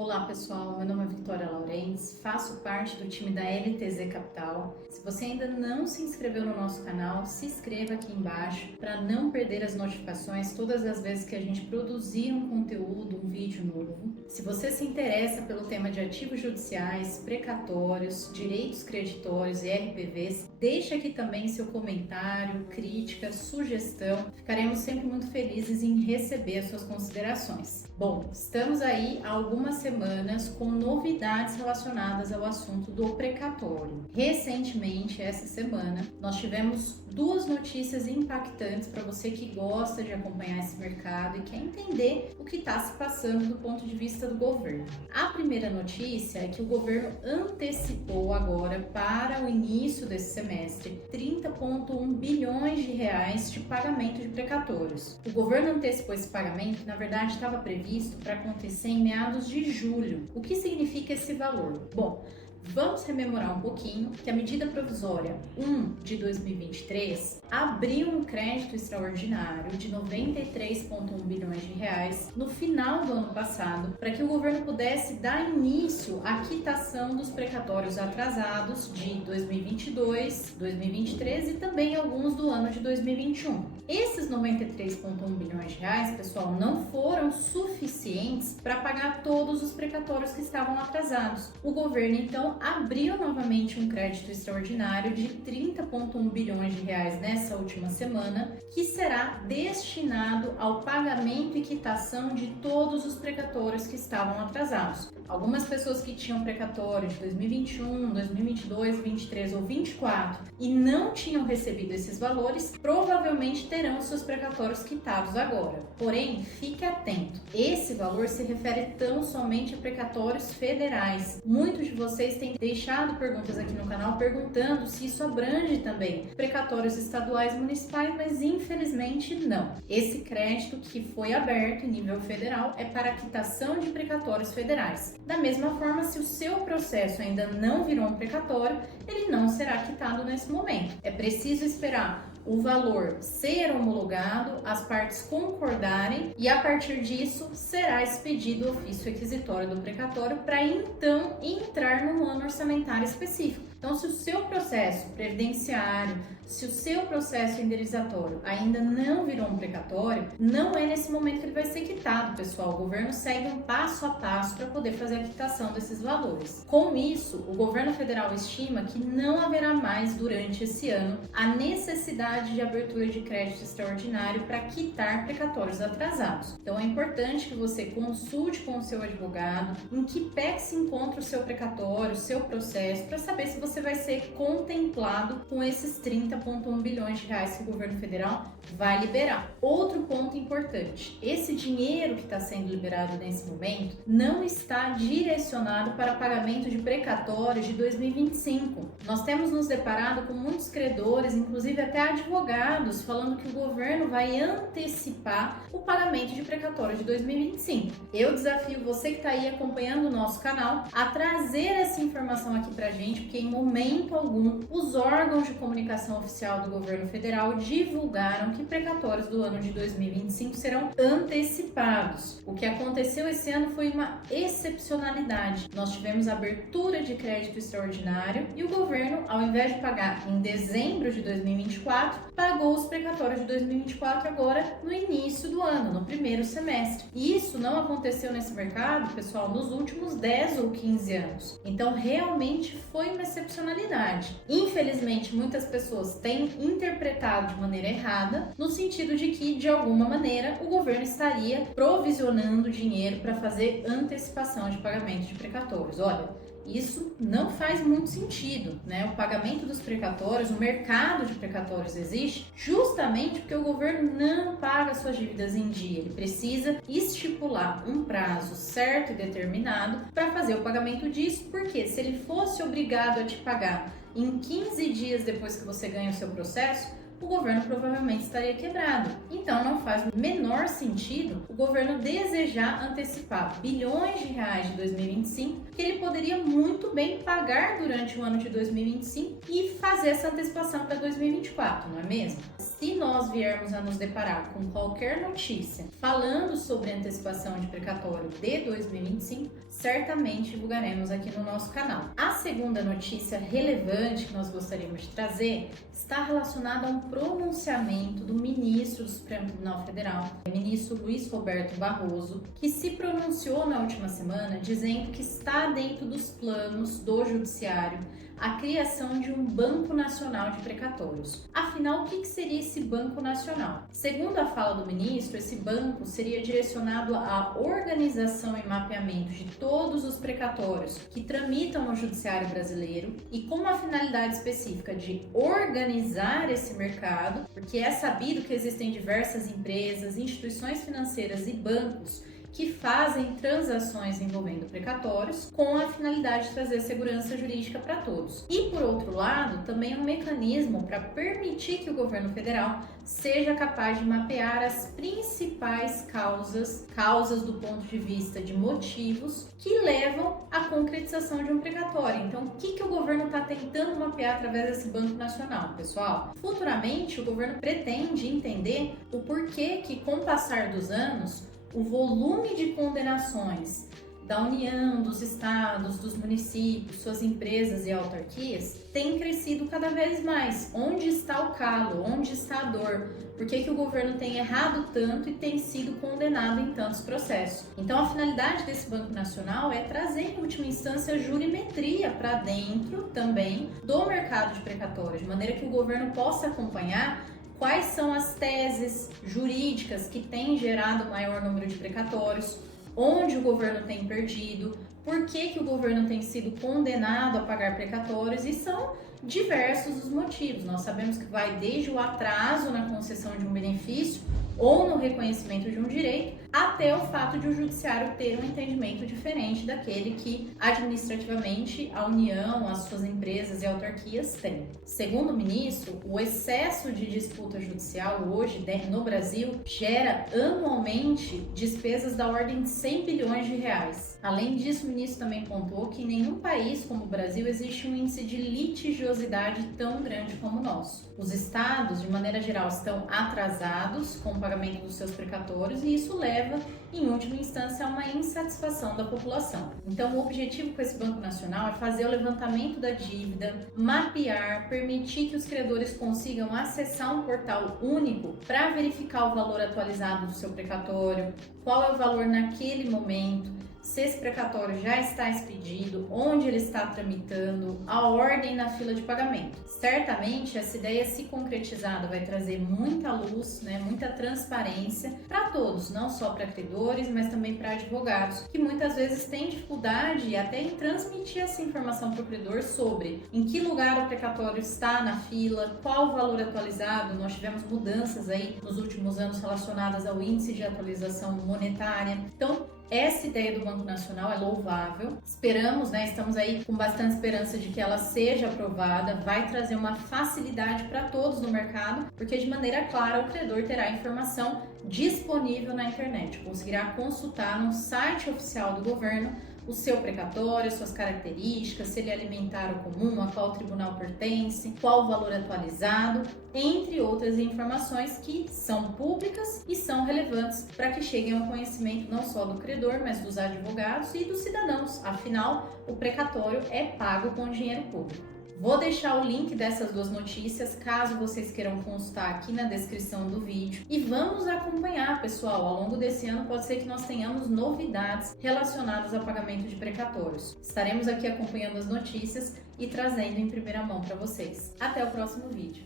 Olá pessoal, meu nome é Victoria Laurens, faço parte do time da LTZ Capital. Se você ainda não se inscreveu no nosso canal, se inscreva aqui embaixo para não perder as notificações todas as vezes que a gente produzir um conteúdo, um vídeo novo. Se você se interessa pelo tema de ativos judiciais, precatórios, direitos creditórios e RPVs, deixe aqui também seu comentário, crítica, sugestão. Ficaremos sempre muito felizes em receber as suas considerações. Bom, estamos aí há algumas semanas com novidades relacionadas ao assunto do precatório. Recentemente, essa semana, nós tivemos duas notícias impactantes para você que gosta de acompanhar esse mercado e quer entender o que está se passando do ponto de vista do governo. A primeira notícia é que o governo antecipou agora para o início desse semestre 30,1 bilhões de reais de pagamento de precatórios. O governo antecipou esse pagamento, que na verdade estava previsto para acontecer em meados de julho. O que significa esse valor? Bom, vamos rememorar um pouquinho que a medida provisória 1 de 2023 abriu um crédito extraordinário de 93,1 bilhões de reais no final do ano passado para que o governo pudesse dar início à quitação dos precatórios atrasados de 2022, 2023 e também alguns do ano de 2021. Esses 93,1 bilhões de reais, pessoal, não foram suficientes para pagar todos os precatórios que estavam atrasados. O governo, então, abriu novamente um crédito extraordinário de 30,1 bilhões de reais nessa última semana, que será destinado ao pagamento e quitação de todos os precatórios que estavam atrasados. Algumas pessoas que tinham precatório de 2021, 2022, 2023 ou 2024 e não tinham recebido esses valores, provavelmente terão seus precatórios quitados agora. Porém, fique atento, esse valor se refere tão somente a precatórios federais. Muitos de vocês têm deixado perguntas aqui no canal perguntando se isso abrange também precatórios estaduais e municipais, mas infelizmente não. Esse crédito que foi aberto em nível federal é para a quitação de precatórios federais. Da mesma forma, se o seu processo ainda não virou um precatório, ele não será quitado nesse momento. É preciso esperar o valor ser homologado, as partes concordarem e a partir disso será expedido o ofício requisitório do precatório para então entrar no ano orçamentário específico. Então, se o seu processo previdenciário, se o seu processo indenizatório ainda não virou um precatório, não é nesse momento que ele vai ser quitado, pessoal. O governo segue um passo a passo para poder fazer a quitação desses valores. Com isso, o governo federal estima que não haverá mais durante esse ano a necessidade de abertura de crédito extraordinário para quitar precatórios atrasados. Então, é importante que você consulte com o seu advogado em que pé que se encontra o seu precatório, o seu processo, para saber se você vai ser contemplado com esses 30,1 bilhões de reais que o governo federal vai liberar. Outro ponto importante, esse dinheiro que está sendo liberado nesse momento não está direcionado para pagamento de precatórios de 2025. Nós temos nos deparado com muitos credores, inclusive até advogados, falando que o governo vai antecipar o pagamento de precatórios de 2025. Eu desafio você que está aí acompanhando o nosso canal a trazer essa informação aqui pra gente, porque em momento algum os órgãos de comunicação oficial do governo federal divulgaram que precatórios do ano de 2025 serão antecipados. O que aconteceu esse ano foi uma excepcionalidade. Nós tivemos abertura de crédito extraordinário e o governo, ao invés de pagar em dezembro de 2024, pagou os precatórios de 2024 agora no início do ano, no primeiro semestre. E isso não aconteceu nesse mercado, pessoal, nos últimos 10 ou 15 anos. Então, realmente foi uma excepcionalidade. Infelizmente, muitas pessoas têm interpretado de maneira errada, no sentido de que, de alguma maneira, o governo estaria provisionando dinheiro para fazer antecipação de pagamento de precatórios. Olha, isso não faz muito sentido, né? O pagamento dos precatórios, o mercado de precatórios existe justamente porque o governo não paga suas dívidas em dia. Ele precisa estipular um prazo certo e determinado para fazer o pagamento disso, porque se ele fosse obrigado a te pagar em 15 dias depois que você ganha o seu processo, o governo provavelmente estaria quebrado. Então não faz o menor sentido o governo desejar antecipar bilhões de reais de 2025, que ele poderia muito bem pagar durante o ano de 2025 e fazer essa antecipação para 2024, não é mesmo? Se nós viermos a nos deparar com qualquer notícia falando sobre antecipação de precatório de 2025, certamente divulgaremos aqui no nosso canal. A segunda notícia relevante que nós gostaríamos de trazer está relacionada a um pronunciamento do ministro do Supremo Tribunal Federal, o ministro Luiz Roberto Barroso, que se pronunciou na última semana dizendo que está dentro dos planos do Judiciário a criação de um Banco Nacional de Precatórios. Afinal, o que seria esse Banco Nacional? Segundo a fala do ministro, esse banco seria direcionado à organização e mapeamento de todos os precatórios que tramitam no Judiciário brasileiro e com uma finalidade específica de organizar esse mercado, porque é sabido que existem diversas empresas, instituições financeiras e bancos que fazem transações envolvendo precatórios com a finalidade de trazer segurança jurídica para todos. E, por outro lado, também um mecanismo para permitir que o governo federal seja capaz de mapear as principais causas do ponto de vista de motivos que levam à concretização de um precatório. Então, o que o governo está tentando mapear através desse Banco Nacional, pessoal? Futuramente, o governo pretende entender o porquê que, com o passar dos anos, o volume de condenações da União, dos estados, dos municípios, suas empresas e autarquias tem crescido cada vez mais. Onde está o calo? Onde está a dor? Por que o governo tem errado tanto e tem sido condenado em tantos processos? Então, a finalidade desse Banco Nacional é trazer, em última instância, jurimetria para dentro também do mercado de precatórios, de maneira que o governo possa acompanhar quais são as teses jurídicas que têm gerado o maior número de precatórios, onde o governo tem perdido, por que o governo tem sido condenado a pagar precatórios, e são diversos os motivos. Nós sabemos que vai desde o atraso na concessão de um benefício ou no reconhecimento de um direito, até o fato de o judiciário ter um entendimento diferente daquele que administrativamente a União, as suas empresas e autarquias têm. Segundo o ministro, o excesso de disputa judicial hoje no Brasil gera anualmente despesas da ordem de 100 bilhões de reais. Além disso, o ministro também pontuou que em nenhum país como o Brasil existe um índice de litigiosidade tão grande como o nosso. Os estados, de maneira geral, estão atrasados com o pagamento dos seus precatórios e isso leva, em última instância, a uma insatisfação da população. Então, o objetivo com esse Banco Nacional é fazer o levantamento da dívida, mapear, permitir que os credores consigam acessar um portal único para verificar o valor atualizado do seu precatório, qual é o valor naquele momento, se esse precatório já está expedido, onde ele está tramitando, a ordem na fila de pagamento. Certamente, essa ideia, se concretizada, vai trazer muita luz, muita transparência para todos, não só para credores, mas também para advogados, que muitas vezes têm dificuldade até em transmitir essa informação para o credor sobre em que lugar o precatório está na fila, qual o valor atualizado. Nós tivemos mudanças aí nos últimos anos relacionadas ao índice de atualização monetária. Então, essa ideia do Banco Nacional é louvável. Esperamos, estamos aí com bastante esperança de que ela seja aprovada, vai trazer uma facilidade para todos no mercado, porque de maneira clara o credor terá informação disponível na internet, conseguirá consultar no site oficial do governo o seu precatório, suas características, se ele é alimentar ou comum, a qual tribunal pertence, qual o valor atualizado, entre outras informações que são públicas e são relevantes para que cheguem ao conhecimento não só do credor, mas dos advogados e dos cidadãos. Afinal, o precatório é pago com dinheiro público. Vou deixar o link dessas duas notícias, caso vocês queiram consultar, aqui na descrição do vídeo. E vamos acompanhar, pessoal. Ao longo desse ano pode ser que nós tenhamos novidades relacionadas ao pagamento de precatórios. Estaremos aqui acompanhando as notícias e trazendo em primeira mão para vocês. Até o próximo vídeo.